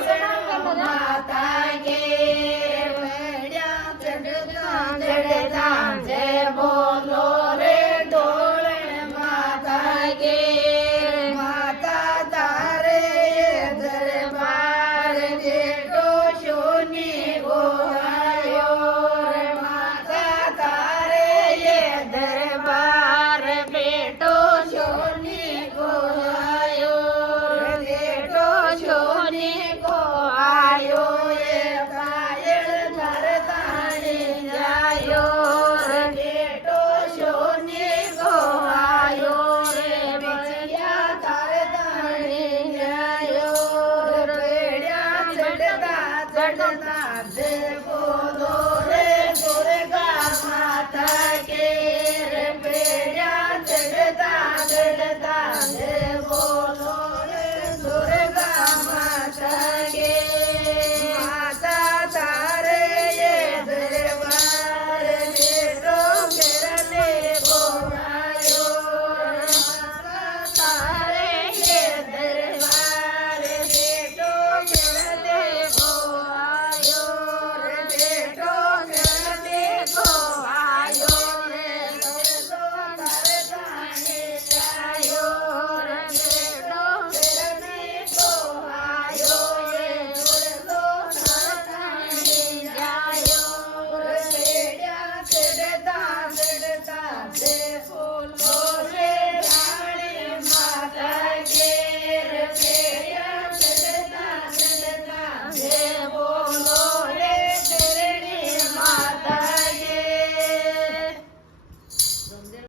માતા કે વડ્યા ચડતા જે બોલો રે ઢોળ માતા કે માતા તારે દરબાર બેઠો શોની ગોહાયો માતા તારે દરબાર બેઠો શોની ગોહાયો બેઠો શોની ગોહાયો એ કાયળ ધરતાણી જાયો બેઠો શોની ગોહાયો રે બળિયા તારતાણી જાયો બેડ્યા ચડતા ચડતા દેવો